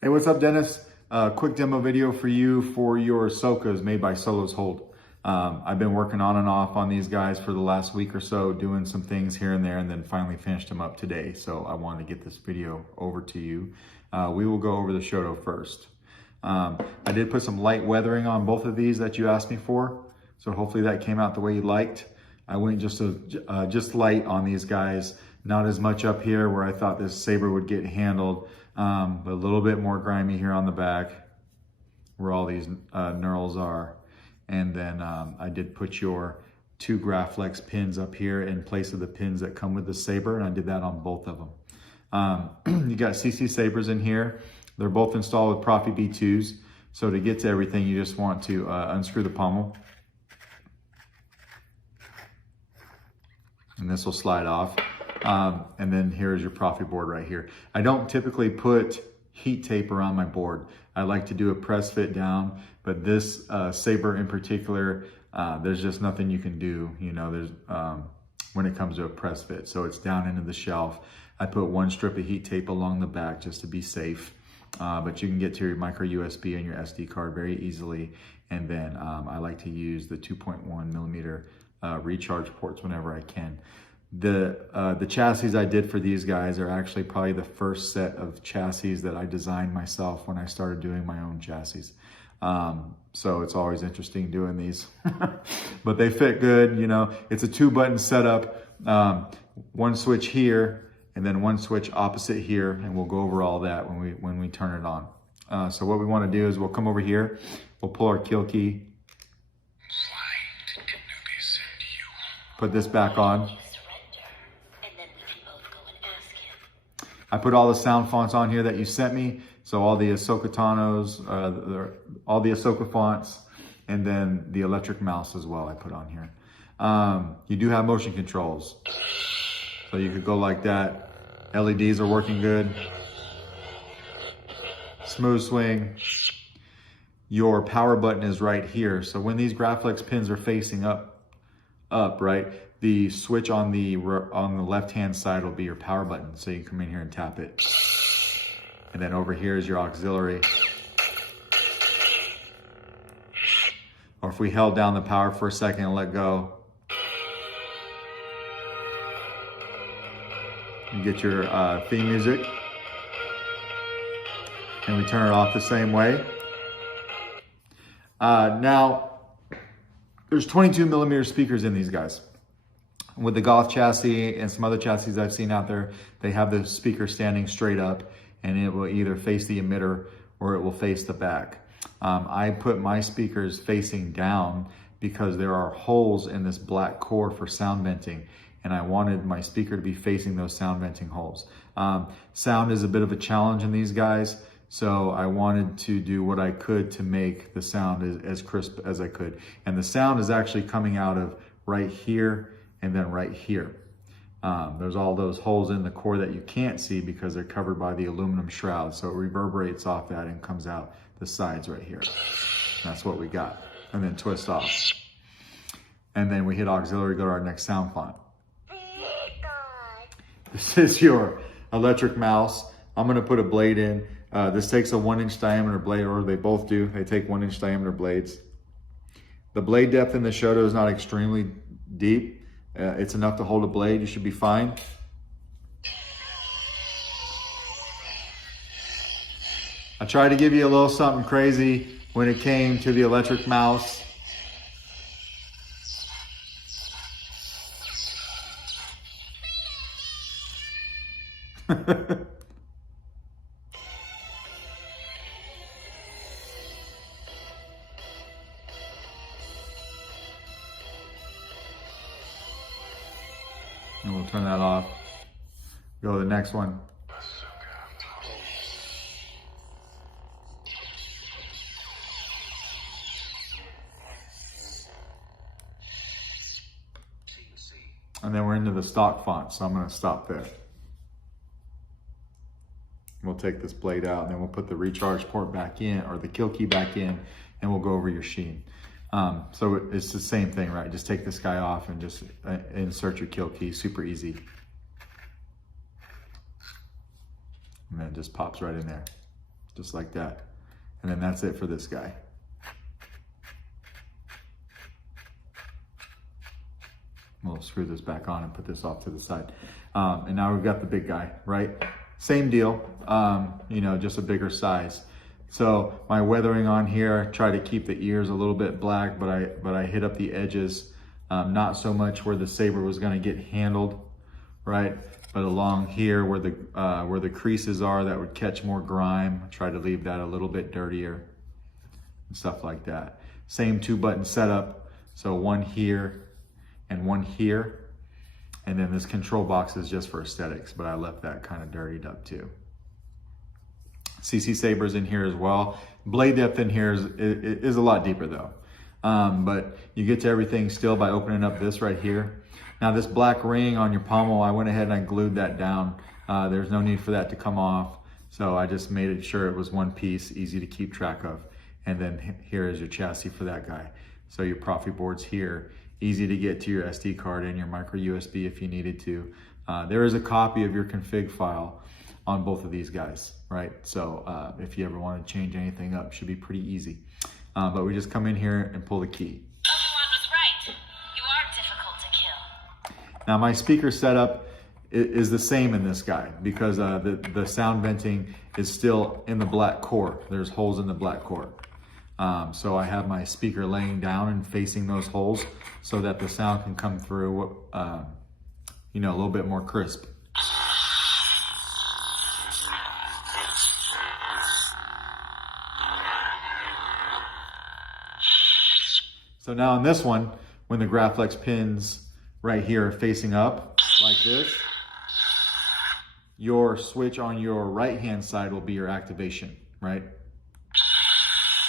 Hey, what's up, Dennis? Quick demo video for you for your Ahsokas made by Solo's Hold. I've been working on and off on these guys for the last week or so, doing some things here and there, and then finally finished them up today. So I wanted to get this video over to you. We will go over the Shoto first. I did put some light weathering on both of these that you asked me for. So hopefully that came out the way you liked. I went just light on these guys. Not as much up here where I thought this saber would get handled, but a little bit more grimy here on the back where all these knurls are. And then I did put your 2 Graflex pins up here in place of the pins that come with the saber, and I did that on both of them. You got CCSabers in here. They're both installed with Proffie B2s. So to get to everything, you just want to unscrew the pommel. And this will slide off. And then here's your Proffie board right here. I don't typically put heat tape around my board. I like to do a press fit down, but this saber in particular, there's just nothing you can do, you know, there's when it comes to a press fit. So it's down into the shelf. I put 1 strip of heat tape along the back just to be safe. But you can get to your micro USB and your SD card very easily. And then I like to use the 2.1 millimeter recharge ports whenever I can. The chassis I did for these guys are actually probably the first set of chassis that I designed myself when I started doing my own chassis. So it's always interesting doing these, but they fit good. You know, it's a 2-button setup, 1 switch here and then 1 switch opposite here. And we'll go over all that when we turn it on. So what we want to do is we'll come over here, we'll pull our kill key, put this back on. I put all the sound fonts on here that you sent me. So all the Ahsoka Tanos, all the Ahsoka fonts, and then the electric mouse as well I put on here. You do have motion controls. So you could go like that. LEDs are working good. Smooth swing. Your power button is right here. So when these Graflex pins are facing up, right? The switch on the left-hand side will be your power button. So you come in here and tap it. And then over here is your auxiliary. Or if we held down the power for a second and let go, you get your theme music. And we turn it off the same way. Now, there's 22 millimeter speakers in these guys. With the Goth chassis and some other chassis I've seen out there, they have the speaker standing straight up and it will either face the emitter or it will face the back. I put my speakers facing down because there are holes in this black core for sound venting, and I wanted my speaker to be facing those sound venting holes. Sound is a bit of a challenge in these guys, so I wanted to do what I could to make the sound as crisp as I could. And the sound is actually coming out of right here and then right here. There's all those holes in the core that you can't see because they're covered by the aluminum shroud. So it reverberates off that and comes out the sides right here. That's what we got. And then twist off. And then we hit auxiliary, go to our next sound font. This is your electric mouse. I'm gonna put a blade in. This takes a 1-inch diameter blade, or they both do. They take 1-inch diameter blades. The blade depth in the Shoto is not extremely deep. It's enough to hold a blade. You should be fine. I tried to give you a little something crazy when it came to the electric mouse. And we'll turn that off. Go to the next one. And then we're into the stock font, so I'm going to stop there. We'll take this blade out, and then we'll put the recharge port back in, or the kill key back in, and we'll go over your sheen. So it's the same thing, right? Just take this guy off and just insert your kill key, super easy. And then it just pops right in there. just like that. And then that's it for this guy. We'll screw this back on and put this off to the side. And now we've got the big guy, right? Same deal, you know, just a bigger size. So my weathering on here, try to keep the ears a little bit black, but I hit up the edges, not so much where the saber was gonna get handled, right? But along here where the creases are that would catch more grime, try to leave that a little bit dirtier and stuff like that. Same 2-button setup, so one here and one here. And then this control box is just for aesthetics, but I left that kind of dirtied up too. CCSabers in here as well. Blade depth in here is a lot deeper though. But you get to everything still by opening up this right here. Now this black ring on your pommel, I went ahead and I glued that down. There's no need for that to come off. So I just made it sure it was one piece, easy to keep track of. And then here is your chassis for that guy. So your Proffie board's here. Easy to get to your SD card and your micro USB if you needed to. There is a copy of your config file on both of these guys, right? So if you ever want to change anything up, should be pretty easy. But we just come in here and pull the key. Everyone was right. You are difficult to kill. Now my speaker setup is the same in this guy because the sound venting is still in the black core. There's holes in the black core. So I have my speaker laying down and facing those holes so that the sound can come through, you know, a little bit more crisp. So now on this one, when the Graflex pins right here are facing up like this, your switch on your right-hand side will be your activation, right?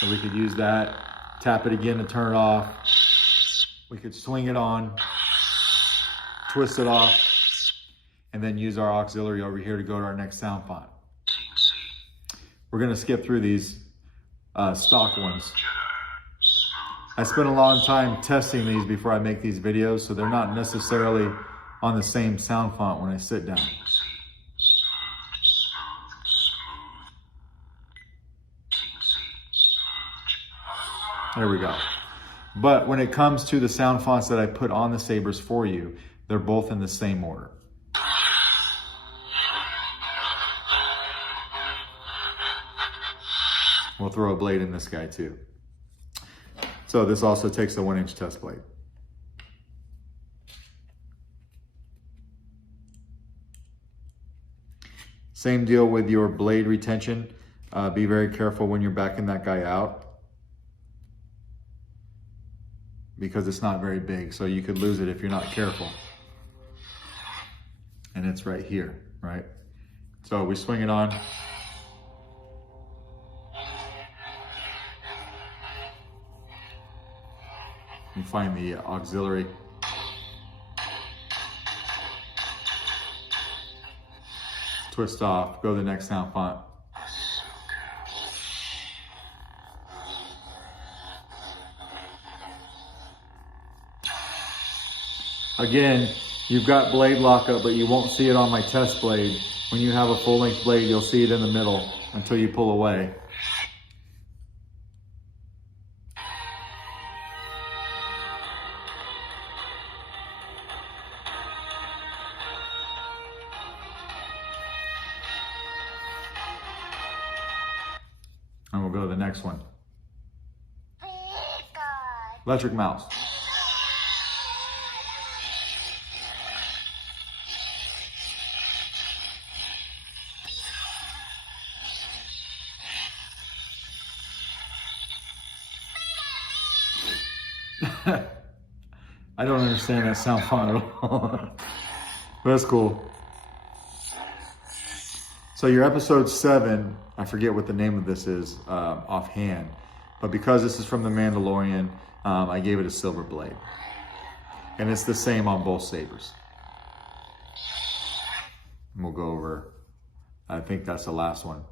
So we could use that, tap it again to turn it off. We could swing it on, twist it off, and then use our auxiliary over here to go to our next sound font. We're gonna skip through these stock ones. I spent a long time testing these before I make these videos, so they're not necessarily on the same sound font when I sit down. There we go. But when it comes to the sound fonts that I put on the Sabers for you, they're both in the same order. We'll throw a blade in this guy too. So this also takes a 1-inch test blade. Same deal with your blade retention. Be very careful when you're backing that guy out, because it's not very big, so you could lose it if you're not careful. And it's right here, right? So we swing it on. You find the auxiliary. Twist off, go to the next sound font. Again, you've got blade lockup, but you won't see it on my test blade. When you have a full-length blade, you'll see it in the middle until you pull away. And we'll go to the next one. Electric mouse. I don't understand that sound font at all. But that's cool. So your episode 7, I forget what the name of this is offhand, but because this is from The Mandalorian, I gave it a silver blade. And it's the same on both sabers. And we'll go over, I think that's the last one.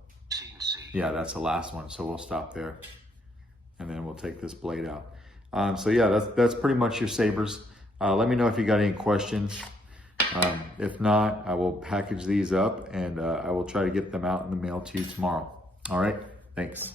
Yeah, that's the last one, so we'll stop there. And then we'll take this blade out. So yeah, that's pretty much your sabers. Let me know if you got any questions. If not, I will package these up and I will try to get them out in the mail to you tomorrow. All right, thanks.